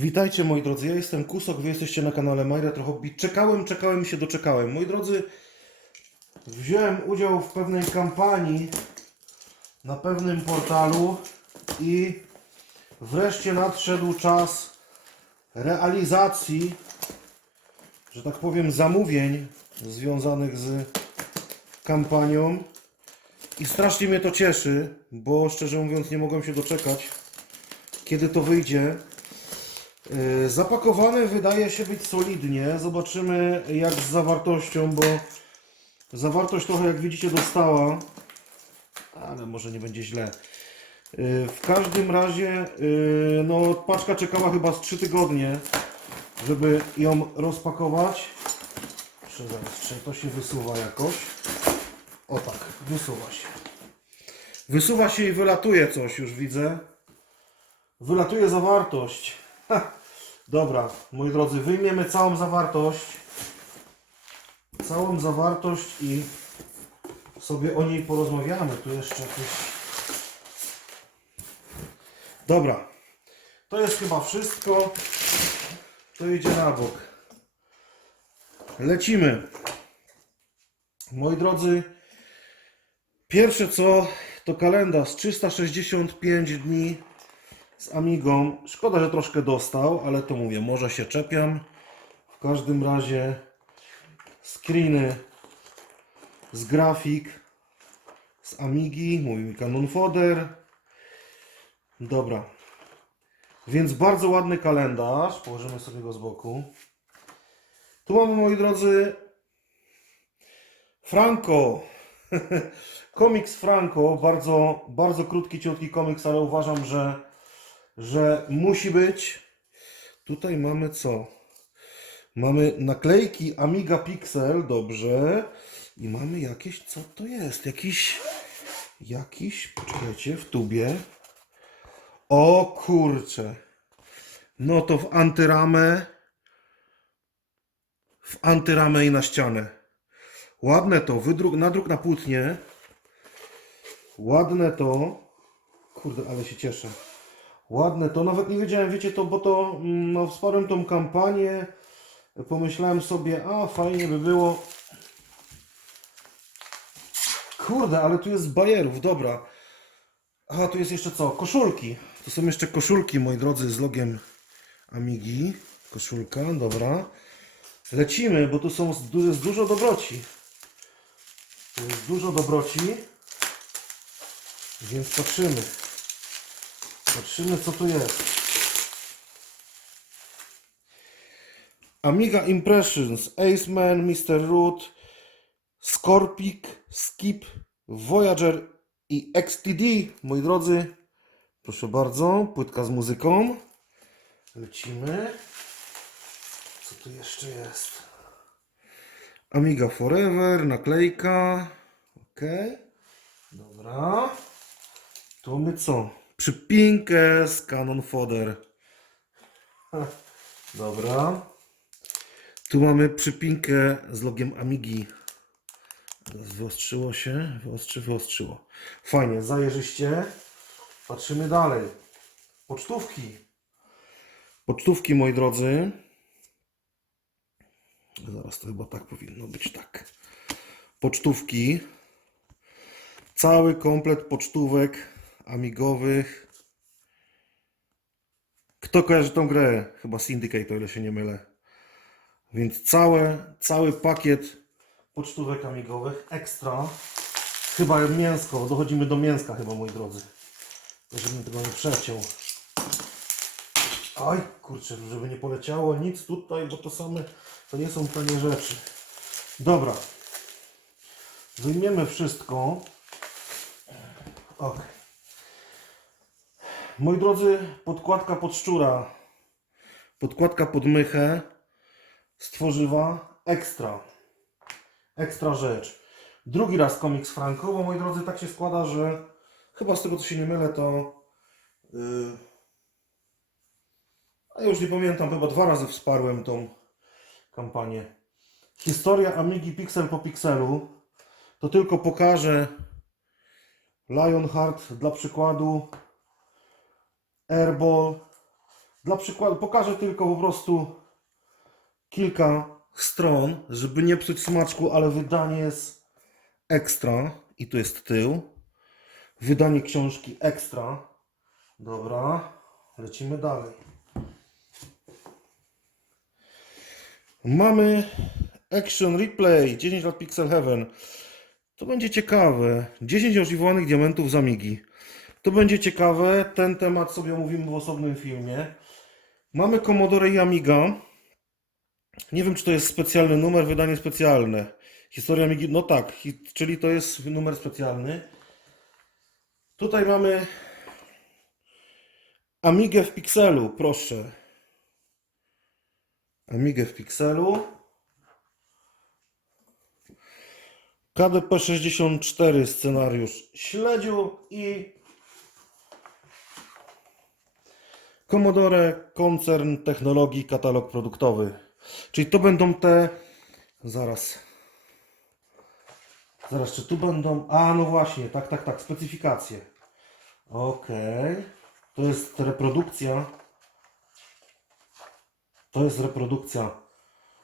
Witajcie moi drodzy, ja jestem Kusok, wy jesteście na kanale Majra Trochę Hobby. Czekałem, czekałem się doczekałem. Moi drodzy, wziąłem udział w pewnej kampanii na pewnym portalu i wreszcie nadszedł czas realizacji, że tak powiem, zamówień związanych z kampanią. I strasznie mnie to cieszy, bo szczerze mówiąc nie mogłem się doczekać, kiedy to wyjdzie. Yy, Zapakowane wydaje się być solidnie. Zobaczymy jak z zawartością, bo zawartość trochę jak widzicie dostała, ale może nie będzie źle. Yy, W każdym razie, yy, no paczka czekała chyba z 3 tygodnie, żeby ją rozpakować. Czy czy to się wysuwa jakoś? O tak, wysuwa się. Wysuwa się i wylatuje coś, już widzę. Wylatuje zawartość. Ha. Dobra, moi drodzy, wyjmiemy całą zawartość. Całą zawartość i sobie o niej porozmawiamy. Tu jeszcze jakieś. Dobra, to jest chyba wszystko. To idzie na bok. Lecimy. Moi drodzy, pierwsze co to kalendarz 365 dni z Amigą. Szkoda, że troszkę dostał, ale to mówię, może się czepiam. W każdym razie screeny z grafik z Amigi, mówi mi Canon Fodder. Dobra. Więc bardzo ładny kalendarz. Położymy sobie go z boku. Tu mamy, moi drodzy, Franco. komiks Franco. Bardzo, bardzo krótki, ciutki komiks, ale uważam, że, że musi być. Tutaj mamy co? Mamy naklejki Amiga Pixel, dobrze. I mamy jakieś, co to jest? Jakiś, jakiś, poczekajcie, w tubie. O kurcze. No to w antyramę. W antyramę i na ścianę. Ładne to, wydruk, nadruk na płótnie. Ładne to. Kurde, ale się cieszę. Ładne to, nawet nie wiedziałem, wiecie to, bo to, mm, no wsparłem tą kampanię. Pomyślałem sobie, a fajnie by było. Kurde, ale tu jest bajerów, dobra. Aha, tu jest jeszcze co? Koszulki. Tu są jeszcze koszulki, moi drodzy, z logiem Amigi. Koszulka, dobra. Lecimy, bo tu są jest dużo dobroci. Tu jest dużo dobroci. Więc patrzymy. Patrzymy, co tu jest. Amiga Impressions, Aceman, Mr. Root, Scorpic, Skip, Voyager i XTD. Moi drodzy, proszę bardzo, płytka z muzyką. Lecimy. Co tu jeszcze jest? Amiga Forever, naklejka. Ok. Dobra. Tu mamy co? Przypinkę z Canon Fodder. Dobra. Tu mamy przypinkę z logiem Amigi. Wyostrzyło się. Wyostrzy, wyostrzyło. Fajnie, zajeżyście. Patrzymy dalej. Pocztówki. Pocztówki, moi drodzy. Zaraz to chyba tak powinno być, tak. Pocztówki. Cały komplet pocztówek amigowych. Kto kojarzy tą grę? Chyba Syndicate, o ile się nie mylę. Więc całe, cały pakiet pocztówek amigowych. Ekstra. Chyba mięsko. Dochodzimy do mięska chyba, moi drodzy. Żebym tego nie przeciął. Oj, kurczę, żeby nie poleciało nic tutaj, bo to same, to nie są tanie rzeczy. Dobra. Wyjmiemy wszystko. Ok. Moi drodzy, podkładka pod szczura. Podkładka pod mychę. Stworzywa ekstra. Ekstra rzecz. Drugi raz komiks Franco, bo moi drodzy, tak się składa, że chyba z tego co się nie mylę, to yy, a ja już nie pamiętam, chyba dwa razy wsparłem tą kampanię. Historia Amigi Pixel po Pixelu. To tylko pokażę Lionheart dla przykładu. Airball. Dla przykładu pokażę tylko po prostu kilka stron, żeby nie psuć smaczku, ale wydanie jest ekstra i tu jest tył. Wydanie książki ekstra. Dobra, lecimy dalej. Mamy Action Replay 10 lat Pixel Heaven. To będzie ciekawe. 10 ożywowanych diamentów z Amigi. To będzie ciekawe. Ten temat sobie omówimy w osobnym filmie. Mamy Commodore i Amiga. Nie wiem, czy to jest specjalny numer, wydanie specjalne. Historia Amigi. No tak, czyli to jest numer specjalny. Tutaj mamy Amigę w pikselu, proszę. Amigę w pikselu. KDP64 scenariusz śledziu i Commodore Koncern Technologii Katalog Produktowy. Czyli to będą te. Zaraz. Zaraz, czy tu będą. A, no właśnie, tak, tak, tak, specyfikacje. Okej. To jest reprodukcja. To jest reprodukcja.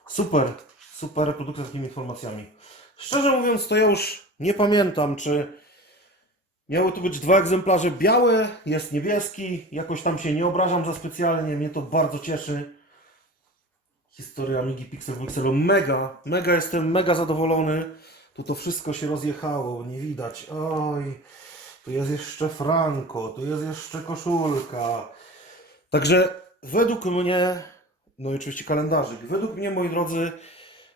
Super, super reprodukcja z takimi informacjami. Szczerze mówiąc, to ja już nie pamiętam, czy miały tu być dwa egzemplarze białe, jest niebieski. Jakoś tam się nie obrażam za specjalnie, mnie to bardzo cieszy. Historia Amigi Pixel w Pixelu. Mega, mega jestem mega zadowolony. Tu to wszystko się rozjechało, nie widać. Oj, tu jest jeszcze Franco, tu jest jeszcze koszulka. Także według mnie, no i oczywiście kalendarzyk, według mnie, moi drodzy,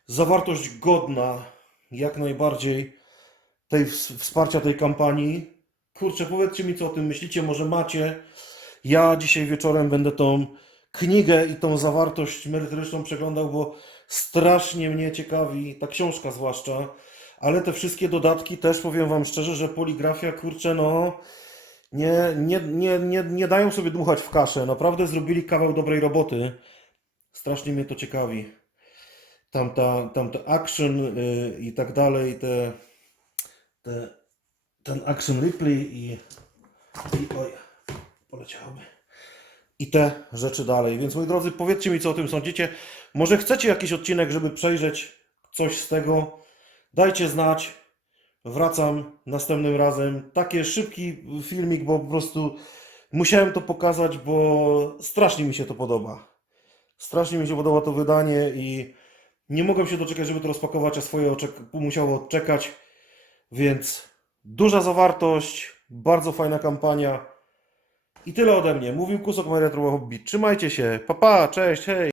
zawartość godna jak najbardziej tej ws- wsparcia tej kampanii. Kurczę, powiedzcie mi, co o tym myślicie, może macie. Ja dzisiaj wieczorem będę tą knigę i tą zawartość merytoryczną przeglądał, bo strasznie mnie ciekawi, ta książka zwłaszcza, ale te wszystkie dodatki też powiem Wam szczerze, że poligrafia, kurczę, no nie, nie, nie, nie, nie dają sobie dmuchać w kaszę. Naprawdę zrobili kawał dobrej roboty. Strasznie mnie to ciekawi. Tamta, tamte action y, i tak dalej, te, te, ten action replay i, i oj, poleciałoby. I te rzeczy dalej. Więc moi drodzy, powiedzcie mi, co o tym sądzicie. Może chcecie jakiś odcinek, żeby przejrzeć coś z tego? Dajcie znać. Wracam następnym razem. Taki szybki filmik, bo po prostu musiałem to pokazać, bo strasznie mi się to podoba. Strasznie mi się podoba to wydanie i nie mogłem się doczekać, żeby to rozpakować, a swoje oczek- musiało odczekać. Więc duża zawartość, bardzo fajna kampania. I tyle ode mnie. Mówił Kusok Maria Hobby. Trzymajcie się. Pa, pa, cześć, hej.